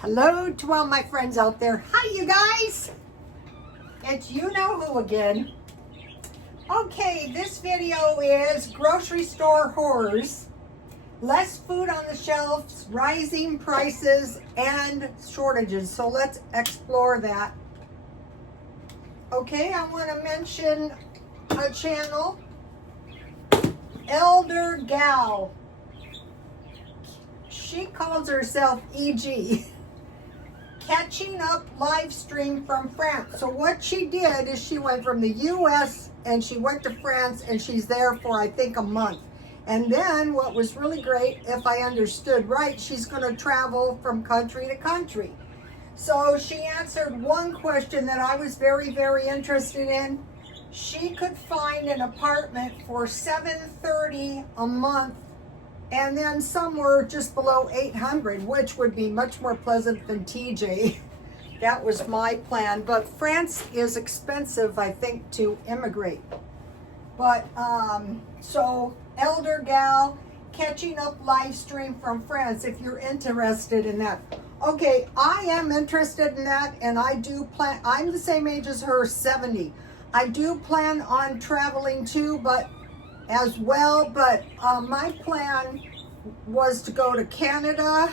Hello to all my friends out there. Hi, you guys. It's you know who again. Okay, this video is grocery store horrors. Less food on the shelves, rising prices, and shortages. So let's explore that. Okay, I want to mention a channel, Elder Gal. She calls herself EG. Catching up live stream from France. So what she did is she went from the US and she went to France and she's there for I think a month. And then what was really great, if I understood right, she's going to travel from country to country. So she answered one question that I was very, very interested in. She could find an apartment for $730 a month, and then some were just below $800, which would be much more pleasant than TJ. That was my plan. But France is expensive, I think, to immigrate. But so Elder Gal, catching up live stream from France, if you're interested in that. Okay, I am interested in that, and I do plan. I'm the same age as her, 70. I do plan on traveling too, but as well, but my plan was to go to Canada,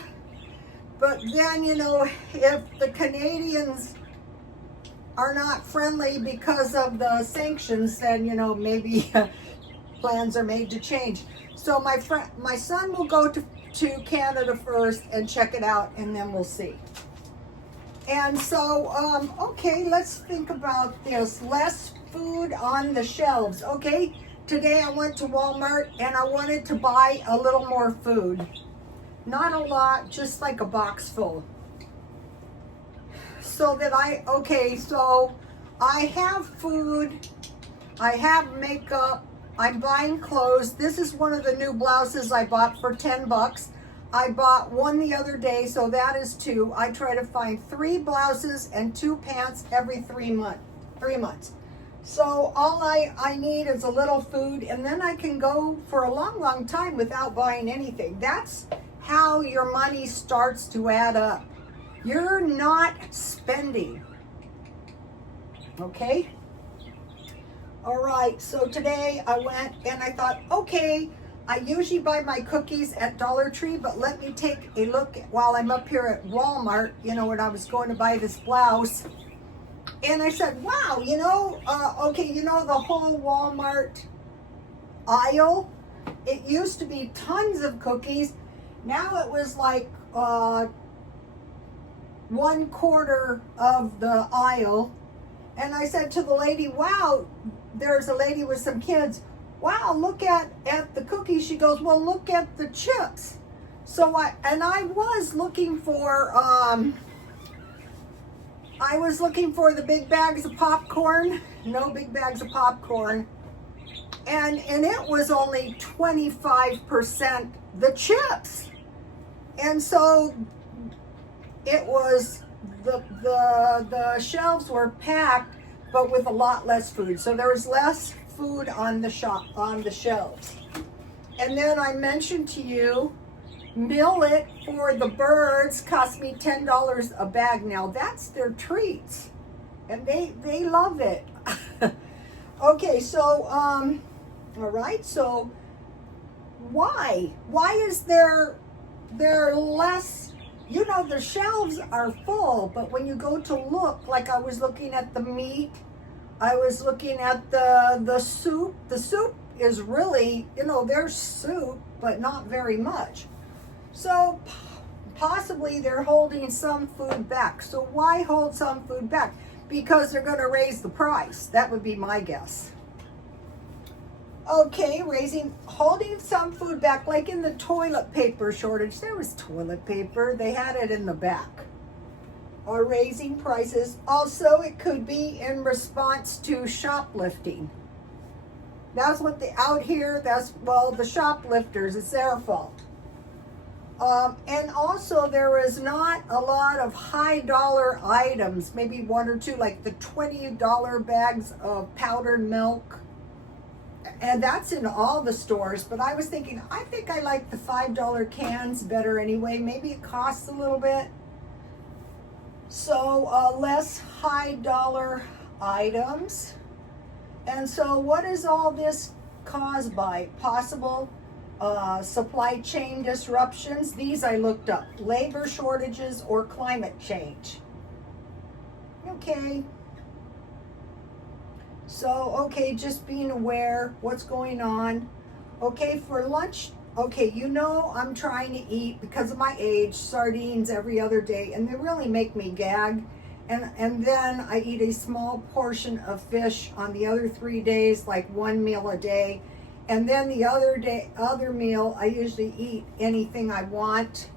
but then, you know, if the Canadians are not friendly because of the sanctions, then, you know, maybe plans are made to change. So my son will go to Canada first and check it out, and then we'll see. And so, okay, let's think about this. Less food on the shelves. Okay, today I went to Walmart and I wanted to buy a little more food. Not a lot, just like a box full. So that so I have food, I have makeup, I'm buying clothes. This is one of the new blouses I bought for 10 bucks. I bought one the other day, so that is 2. I try to find 3 blouses and 2 pants every 3 months. So all I need is a little food, and then I can go for a long, long time without buying anything. That's how your money starts to add up. You're not spending. Okay? All right, so today I went and I thought, okay, I usually buy my cookies at Dollar Tree, but let me take a look while I'm up here at Walmart, you know, when I was going to buy this blouse. And I said, wow, you know, okay, you know, the whole Walmart aisle, it used to be tons of cookies. Now it was like 1/4 of the aisle. And I said to the lady, wow, there's a lady with some kids. Wow, look at the cookies. She goes, well, look at the chips. So I was looking for, the big bags of popcorn. No big bags of popcorn. And it was only 25% the chips. And so it was, the shelves were packed, but with a lot less food. So there was less food on the shelves. And then I mentioned to you, millet for the birds cost me $10 a bag now. That's their treats, and they love it. Okay, so all right, so why is there less? You know, the shelves are full, but when you go to look, like I was looking at the meat, I was looking at the soup. The soup is really, you know, there's soup, but not very much. So possibly they're holding some food back. So why hold some food back? Because they're going to raise the price. That would be my guess. Okay, holding some food back, like in the toilet paper shortage. There was toilet paper. They had it in the back. Or raising prices. Also, it could be in response to shoplifting. That's what the shoplifters, it's their fault. And also there is not a lot of high dollar items, maybe 1 or 2, like the $20 bags of powdered milk. And that's in all the stores, but I was thinking, I think I like the $5 cans better anyway. Maybe it costs a little bit. So less high dollar items. And so what is all this caused by? Possible supply chain disruptions. These I looked up. Labor shortages or climate change. Okay. So, okay, just being aware what's going on. Okay, for lunch, okay, you know I'm trying to eat, because of my age, sardines every other day, and they really make me gag. And then I eat a small portion of fish on the other 3 days, like one meal a day. And then the other meal, I usually eat anything I want.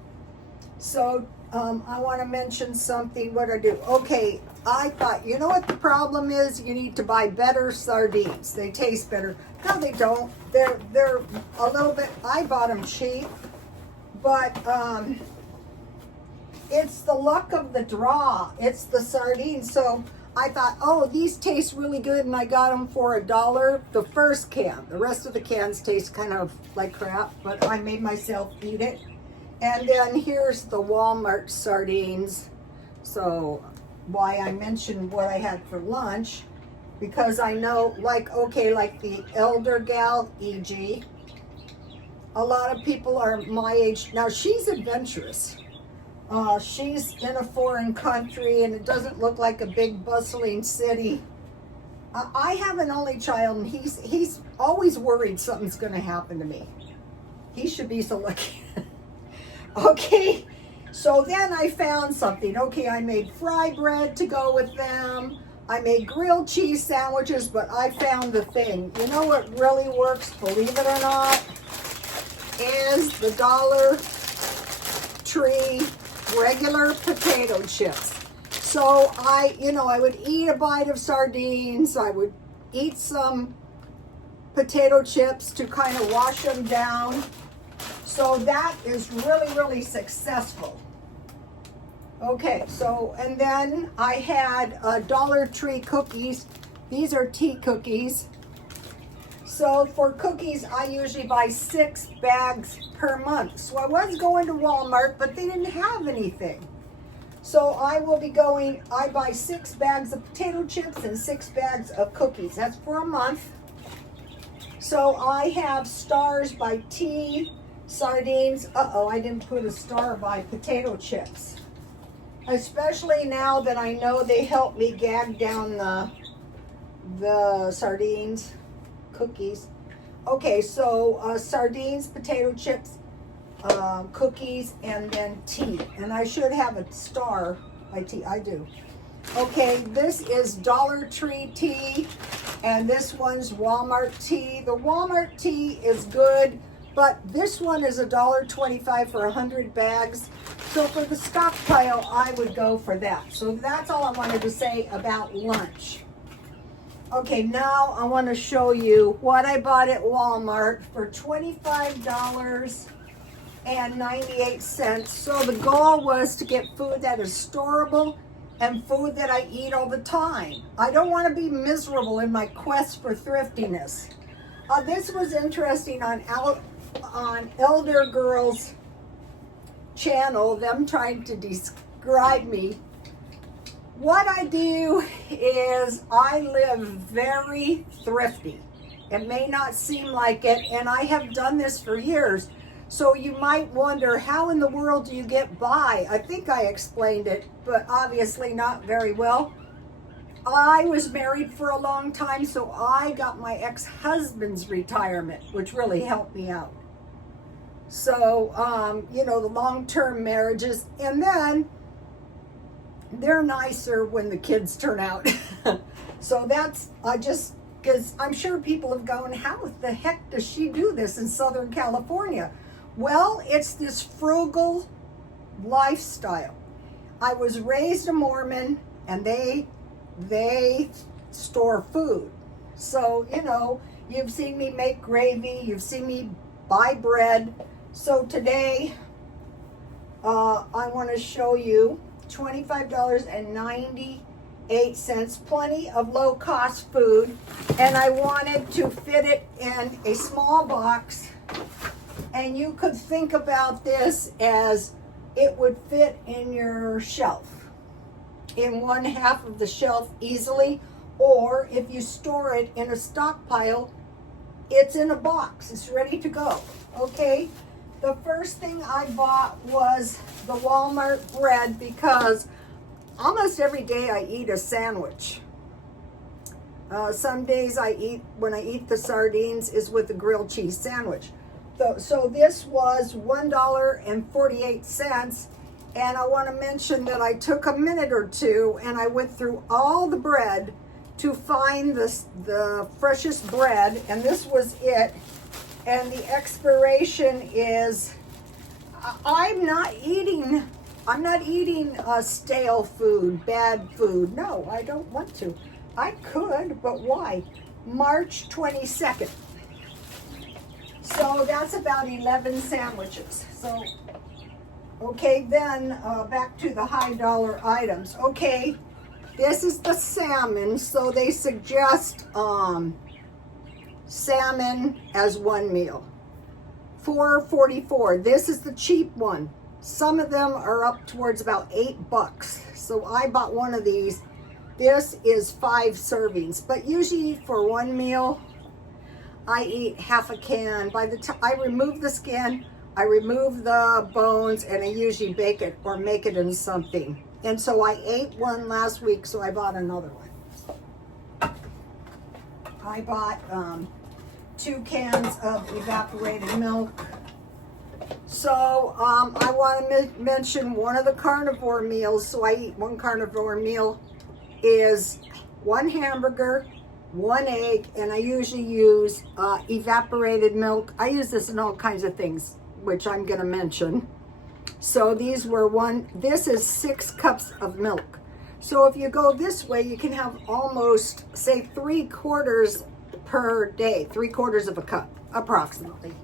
So I want to mention something. What I do? Okay, I thought, you know what the problem is? You need to buy better sardines. They taste better. No, they don't. They're a little bit. I bought them cheap, but it's the luck of the draw. It's the sardines. So I thought, oh, these taste really good, and I got them for $1. The first can. The rest of the cans taste kind of like crap, but I made myself eat it. And then here's the Walmart sardines. So why I mentioned what I had for lunch, because I know, like, okay, like the elder gal, E.G., a lot of people are my age. Now, she's adventurous. She's in a foreign country, and it doesn't look like a big bustling city. I have an only child, and he's always worried something's going to happen to me. He should be so lucky. Okay, so then I found something. Okay, I made fry bread to go with them. I made grilled cheese sandwiches, but I found the thing. You know what really works, believe it or not, is the Dollar Tree regular potato chips. So I would eat a bite of sardines. I would eat some potato chips to kind of wash them down. So that is really, really successful. Okay, so, and then I had Dollar Tree cookies. These are tea cookies. So for cookies, I usually buy 6 bags per month. So I was going to Walmart, but they didn't have anything. So I buy 6 bags of potato chips and 6 bags of cookies. That's for a month. So I have Stars by Tea, sardines. Uh-oh, I didn't put a star by potato chips. Especially now that I know they help me gag down the sardines, cookies. Okay, so sardines, potato chips, cookies, and then tea. And I should have a star by tea. I do. Okay, this is Dollar Tree tea, and this one's Walmart tea. The Walmart tea is good, but this one is $1.25 for 100 bags. So for the stockpile, I would go for that. So that's all I wanted to say about lunch. Okay, now I want to show you what I bought at Walmart for $25.98. So the goal was to get food that is storable and food that I eat all the time. I don't want to be miserable in my quest for thriftiness. This was interesting on Elder Girls channel, them trying to describe me. What I do is I live very thrifty. It may not seem like it, and I have done this for years. So you might wonder, how in the world do you get by? I think I explained it, but obviously not very well. I was married for a long time, so I got my ex-husband's retirement, which really helped me out. So, the long-term marriages, and then they're nicer when the kids turn out. So that's, because I'm sure people have gone, how the heck does she do this in Southern California? Well, it's this frugal lifestyle. I was raised a Mormon, and they store food. So, you've seen me make gravy, you've seen me buy bread. So today, I want to show you $25.98, plenty of low-cost food, and I wanted to fit it in a small box, and you could think about this as it would fit in your shelf. in one half of the shelf easily, or if you store it in a stockpile, it's in a box, it's ready to go. Okay, the first thing I bought was the Walmart bread because almost every day I eat a sandwich. Some days when I eat the sardines is with a grilled cheese sandwich. So this was $1.48, and I want to mention that I took a minute or two and I went through all the bread to find the freshest bread, and this was it. And the expiration is, I'm not eating stale food, bad food. No, I don't want to. I could, but why? March 22nd. So that's about 11 sandwiches. So, okay, then back to the high dollar items. Okay, this is the salmon. So they suggest salmon as one meal. $4.44. This is the cheap one. Some of them are up towards about $8. So I bought one of these. This is 5 servings, but usually for one meal, I eat half a can. By the time I remove the skin, I remove the bones, and I usually bake it or make it in something. And so I ate one last week, so I bought another one. I bought 2 cans of evaporated milk. So I want to mention one of the carnivore meals. So I eat one carnivore meal is 1 hamburger, 1 egg, and I usually use evaporated milk. I use this in all kinds of things, which I'm going to mention. So these were this is 6 cups of milk. So if you go this way, you can have almost, say, 3/4 per day, 3/4 of a cup, approximately.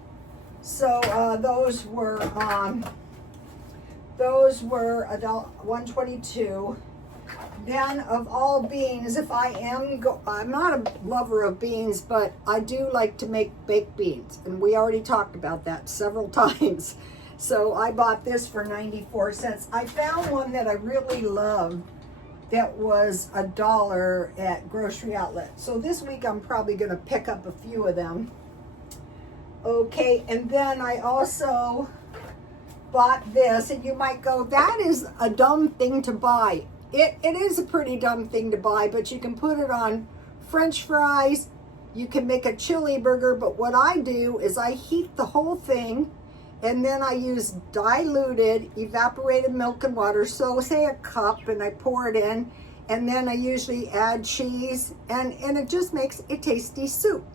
So those were $1.22. Then of all beans, if I'm not a lover of beans, but I do like to make baked beans, and we already talked about that several times. So I bought this for 94 cents. I found one that I really loved that was $1 at Grocery Outlet. So this week I'm probably going to pick up a few of them. Okay, and then I also bought this, and you might go, that is a dumb thing to buy. It is a pretty dumb thing to buy, but you can put it on French fries. You can make a chili burger, but what I do is I heat the whole thing, and then I use diluted evaporated milk and water. So say a cup, and I pour it in, and then I usually add cheese, and it just makes a tasty soup.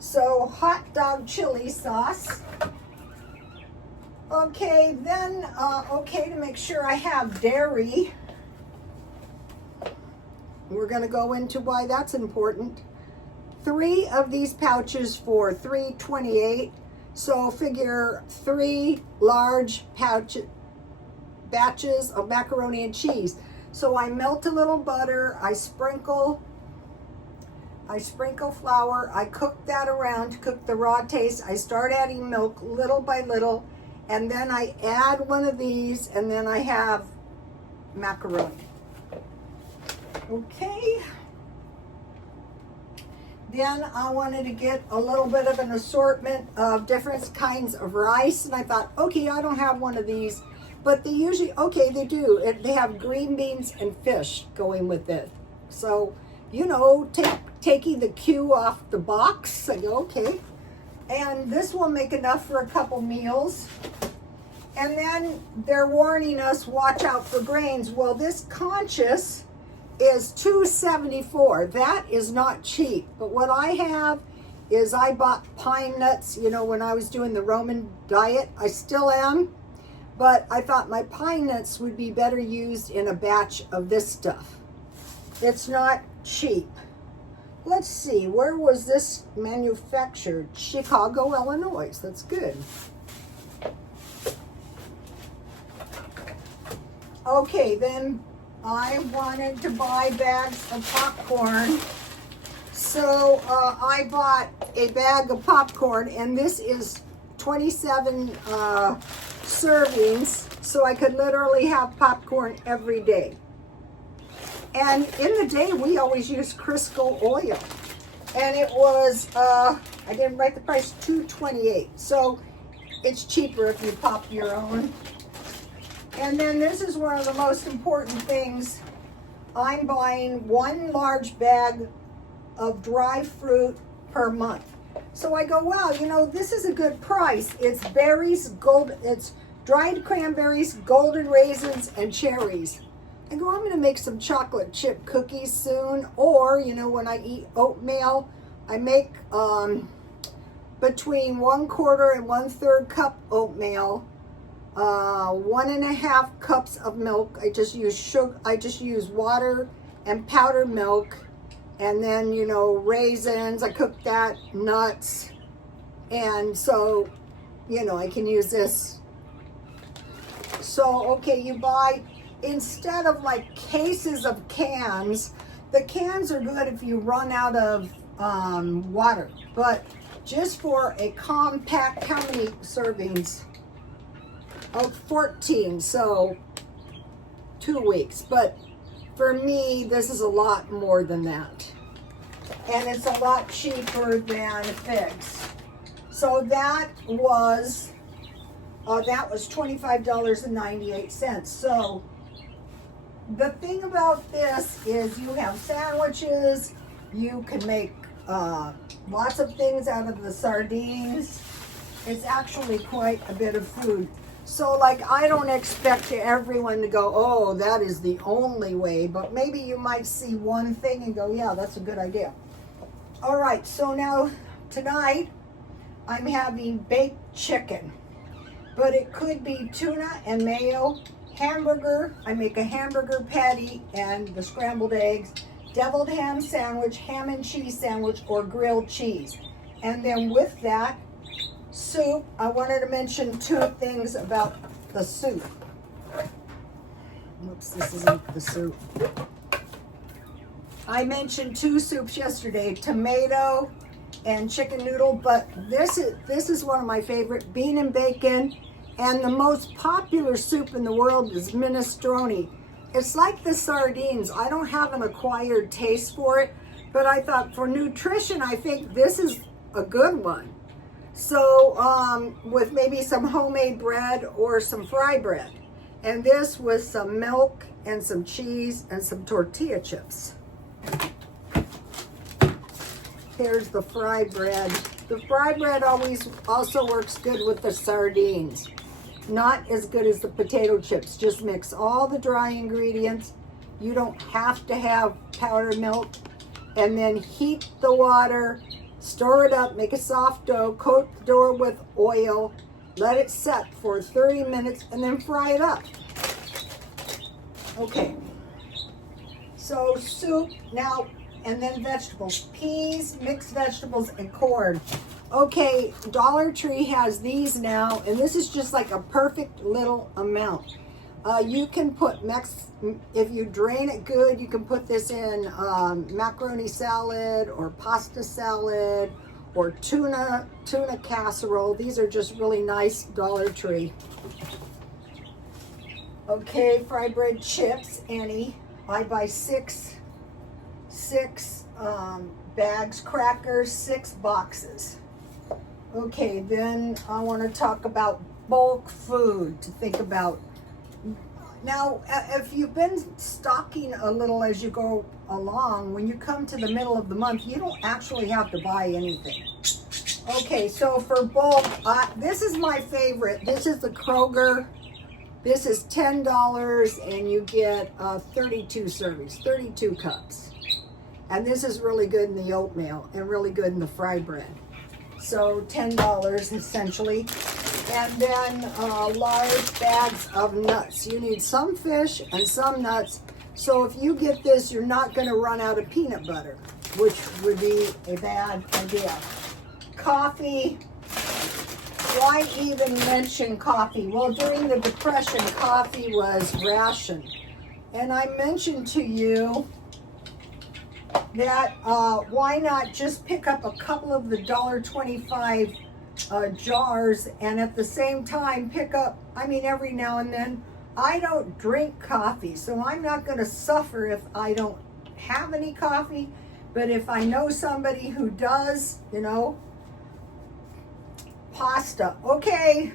So hot dog chili sauce. Okay, then, to make sure I have dairy, we're going to go into why that's important. 3 of these pouches for $3.28. So figure 3 large batches of macaroni and cheese. So I melt a little butter, I sprinkle flour, I cook that around to cook the raw taste. I start adding milk little by little, and then I add one of these, and then I have macaroni. Okay. Then I wanted to get a little bit of an assortment of different kinds of rice, and I thought, okay, I don't have one of these, but they usually, okay, they do. They have green beans and fish going with it. So, you know, taking the Q off the box, I go, okay. And this will make enough for a couple meals. And then they're warning us, watch out for grains. Well, this Conscious is $2.74. That is not cheap. But what I have is I bought pine nuts, you know, when I was doing the Roman diet. I still am. But I thought my pine nuts would be better used in a batch of this stuff. It's not cheap. Let's see, where was this manufactured? Chicago, Illinois. That's good. Okay, then I wanted to buy bags of popcorn. So I bought a bag of popcorn, and this is 27 servings. so I could literally have popcorn every day. And in the day, we always use Crisco oil. And it was, I didn't write the price, $2.28. So it's cheaper if you pop your own. And then this is one of the most important things. I'm buying 1 large bag of dry fruit per month. So I go, wow, you know, this is a good price. It's berries, it's dried cranberries, golden raisins, and cherries. I go, I'm gonna make some chocolate chip cookies soon. Or, you know, when I eat oatmeal, I make between 1/4 and 1/3 cup oatmeal, 1.5 cups of milk. I just use sugar, I just use water and powdered milk. And then, you know, raisins, I cook that, nuts. And so, you know, I can use this. So, okay, you buy, instead of like cases of cans, the cans are good if you run out of water. But just for a compact, how many servings? Oh, 14, so 2 weeks. But for me, this is a lot more than that. And it's a lot cheaper than figs. So that was $25.98. So the thing about this is you have sandwiches, you can make lots of things out of the sardines. It's actually quite a bit of food. So like, I don't expect everyone to go, oh, that is the only way, but maybe you might see one thing and go, yeah, that's a good idea. All right, so now tonight I'm having baked chicken, but it could be tuna and mayo, hamburger. I make a hamburger patty and the scrambled eggs, deviled ham sandwich, ham and cheese sandwich, or grilled cheese. And then with that, soup. I wanted to mention 2 things about the soup. Whoops, this isn't the soup. I mentioned 2 soups yesterday, tomato and chicken noodle, but this is one of my favorite, bean and bacon. And the most popular soup in the world is minestrone. It's like the sardines. I don't have an acquired taste for it, but I thought for nutrition, I think this is a good one. So with maybe some homemade bread or some fry bread. And this with some milk and some cheese and some tortilla chips. Here's the fry bread. The fry bread also works good with the sardines. Not as good as the potato chips. Just mix all the dry ingredients. You don't have to have powdered milk. And then heat the water. Stir it up, make a soft dough, coat the dough with oil, let it set for 30 minutes, and then fry it up. Okay, so soup now, and then vegetables, peas, mixed vegetables, and corn. Okay, Dollar Tree has these now, and this is just like a perfect little amount. You can put, if you drain it good, you can put this in macaroni salad or pasta salad or tuna casserole. These are just really nice Dollar Tree. Okay, fry bread chips, Annie. I buy six bags, crackers, 6 boxes. Okay, then I want to talk about bulk food to think about. Now, if you've been stocking a little as you go along, when you come to the middle of the month, you don't actually have to buy anything. Okay, so for bulk, this is my favorite. This is the Kroger. This is $10 and you get 32 servings, 32 cups. And this is really good in the oatmeal and really good in the fry bread. So $10 essentially. And then large bags of nuts. You need some fish and some nuts. So if you get this, you're not going to run out of peanut butter, which would be a bad idea. Coffee. Why even mention coffee? Well, during the Depression, coffee was rationed. And I mentioned to you that why not just pick up a couple of the $1.25 jars, and at the same time pick up, I mean, every now and then. I don't drink coffee, so I'm not going to suffer if I don't have any coffee. But if I know somebody who does, you know, pasta. Okay,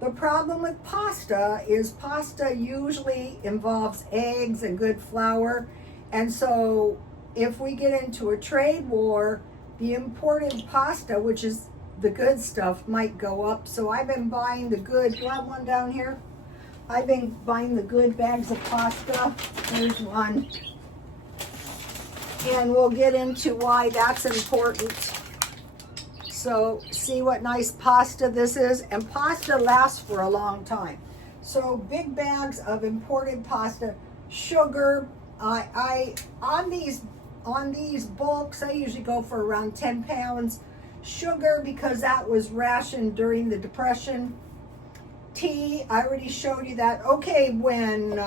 the problem with pasta is pasta usually involves eggs and good flour. And so if we get into a trade war, the imported pasta, which is the good stuff, might go up. So I've been buying the good, do you have one down here? I've been buying the good bags of pasta. Here's one. And we'll get into why that's important. So see what nice pasta this is. And pasta lasts for a long time. So big bags of imported pasta. Sugar, on these bulks, I usually go for around 10 pounds. Sugar, because that was rationed during the Depression. Tea, I already showed you that. Okay, when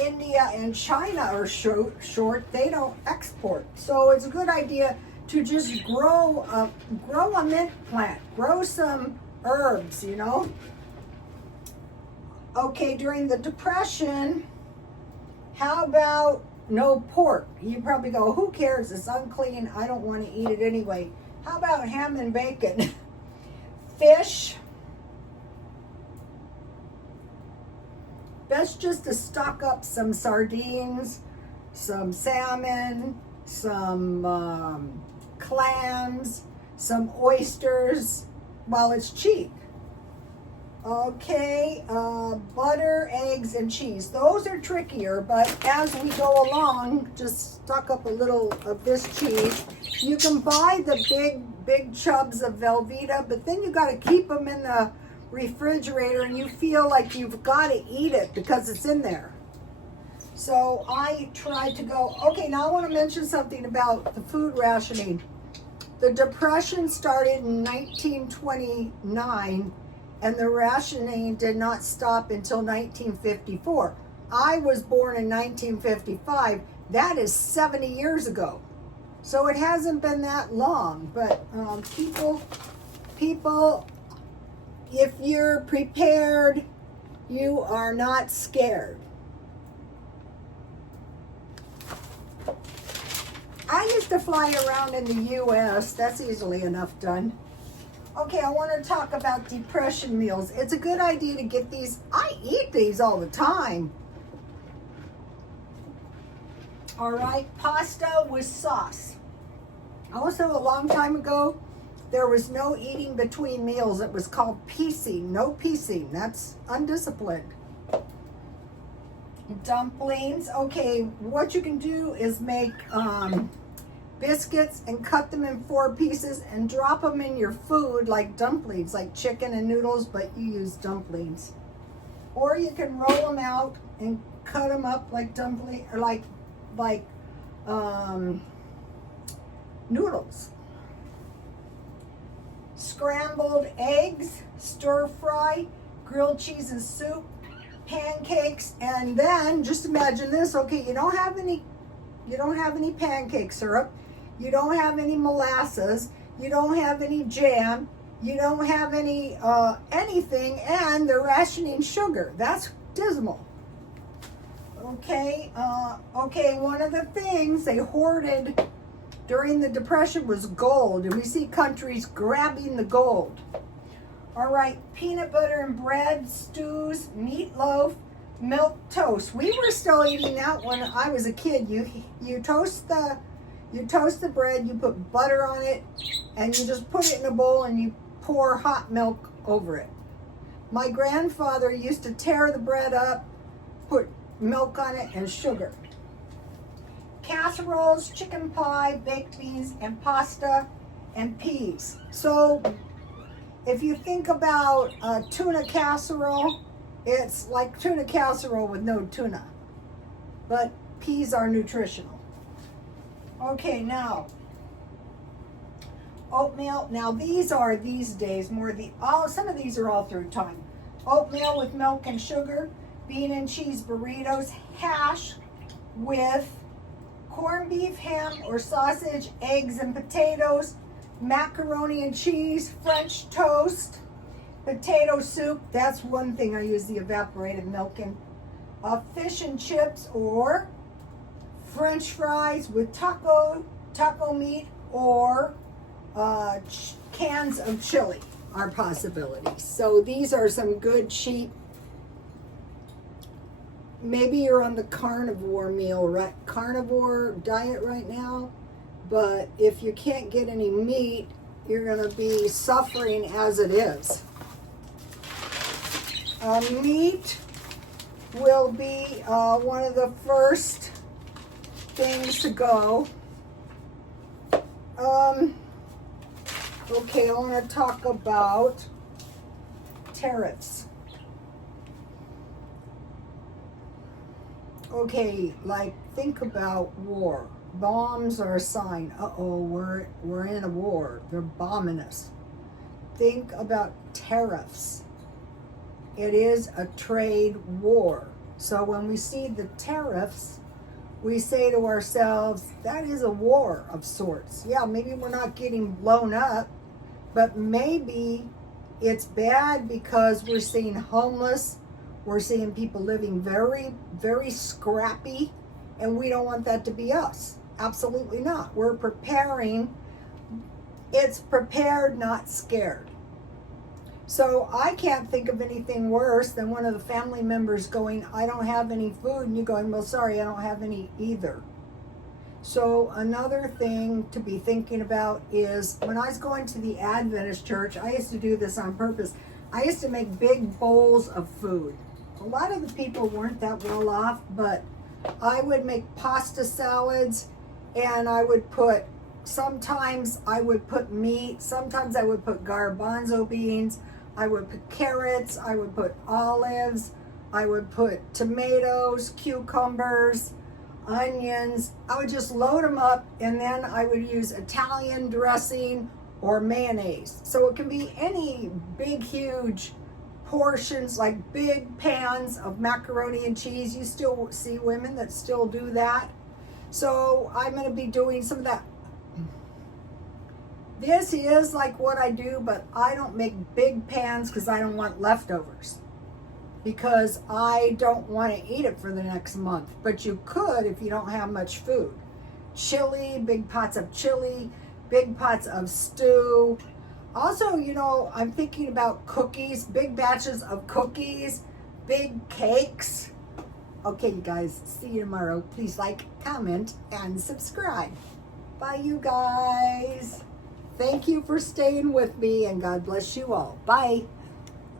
India and China are short, they don't export. So it's a good idea to just grow a mint plant, grow some herbs, you know. Okay, during the Depression, how about no pork? You probably go, who cares? It's unclean. I don't want to eat it anyway. How about ham and bacon? Fish. Best just to stock up some sardines, some salmon, some clams, some oysters while it's cheap. Okay, butter, eggs, and cheese. Those are trickier, but as we go along, just stock up a little of this cheese. You can buy the big chubs of Velveeta, but then you got to keep them in the refrigerator, and you feel like you've got to eat it because it's in there. So I tried to go, okay, now I want to mention something about the food rationing. The Depression started in 1929, and the rationing did not stop until 1954. I was born in 1955. That is 70 years ago. So it hasn't been that long, but people, if you're prepared, you are not scared. I used to fly around in the U.S. That's easily enough done. Okay, I want to talk about depression meals. It's a good idea to get these. I eat these all the time. All right, pasta with sauce. Also, a long time ago, there was no eating between meals. It was called piecing. No piecing. That's undisciplined. Dumplings. Okay, what you can do is make biscuits and cut them in 4 pieces and drop them in your food like dumplings, like chicken and noodles, but you use dumplings. Or you can roll them out and cut them up like dumpling, or like noodles. Scrambled eggs, stir fry, grilled cheese and soup, pancakes, and then just imagine this. Okay, you don't have any pancake syrup, you don't have any molasses, you don't have any jam, you don't have any anything, and they're rationing sugar. That's dismal. Okay, one of the things they hoarded during the Depression was gold, and we see countries grabbing the gold. All right, peanut butter and bread, stews, meatloaf, milk toast. We were still eating that when I was a kid. You toast the bread, you put butter on it, and you just put it in a bowl and you pour hot milk over it. My grandfather used to tear the bread up, put milk on it and sugar. Casseroles, chicken pie, baked beans, and pasta and peas. So if you think about a tuna casserole, it's like tuna casserole with no tuna, but peas are nutritional. Okay, now oatmeal. Now these are these days more some of these are all through time. Oatmeal with milk and sugar, bean and cheese burritos, hash with corned beef, ham or sausage, eggs and potatoes, macaroni and cheese, French toast, potato soup. That's one thing I use the evaporated milk in. Fish and chips or French fries with taco meat, or cans of chili are possibilities. So these are some good cheap. Maybe you're on the carnivore carnivore diet right now, but if you can't get any meat, you're going to be suffering as it is. Meat will be one of the first things to go. Okay, I want to talk about tariffs. Okay, like think about war. Bombs are a sign. Uh-oh, we're in a war. They're bombing us. Think about tariffs. It is a trade war. So when we see the tariffs, we say to ourselves, that is a war of sorts. Yeah, maybe we're not getting blown up, but maybe it's bad because we're seeing homeless, we're seeing people living very, very scrappy, and we don't want that to be us. Absolutely not. We're preparing. It's prepared, not scared. So I can't think of anything worse than one of the family members going, I don't have any food, and you going, well, sorry, I don't have any either. So another thing to be thinking about is when I was going to the Adventist church, I used to do this on purpose. I used to make big bowls of food. A lot of the people weren't that well off, but I would make pasta salads, and I would put, sometimes I would put meat, sometimes I would put garbanzo beans, I would put carrots, I would put olives, I would put tomatoes, cucumbers, onions. I would just load them up, and then I would use Italian dressing or mayonnaise. So it can be any big, huge portions, like big pans of macaroni and cheese. You still see women that still do that. So I'm going to be doing some of that. This is like what I do, but I don't make big pans because I don't want leftovers, because I don't want to eat it for the next month. But you could if you don't have much food. Chili, big pots of chili, big pots of stew. Also, you know, I'm thinking about cookies, big batches of cookies, big cakes. Okay, you guys, see you tomorrow. Please like, comment, and subscribe. Bye, you guys. Thank you for staying with me, and God bless you all. Bye.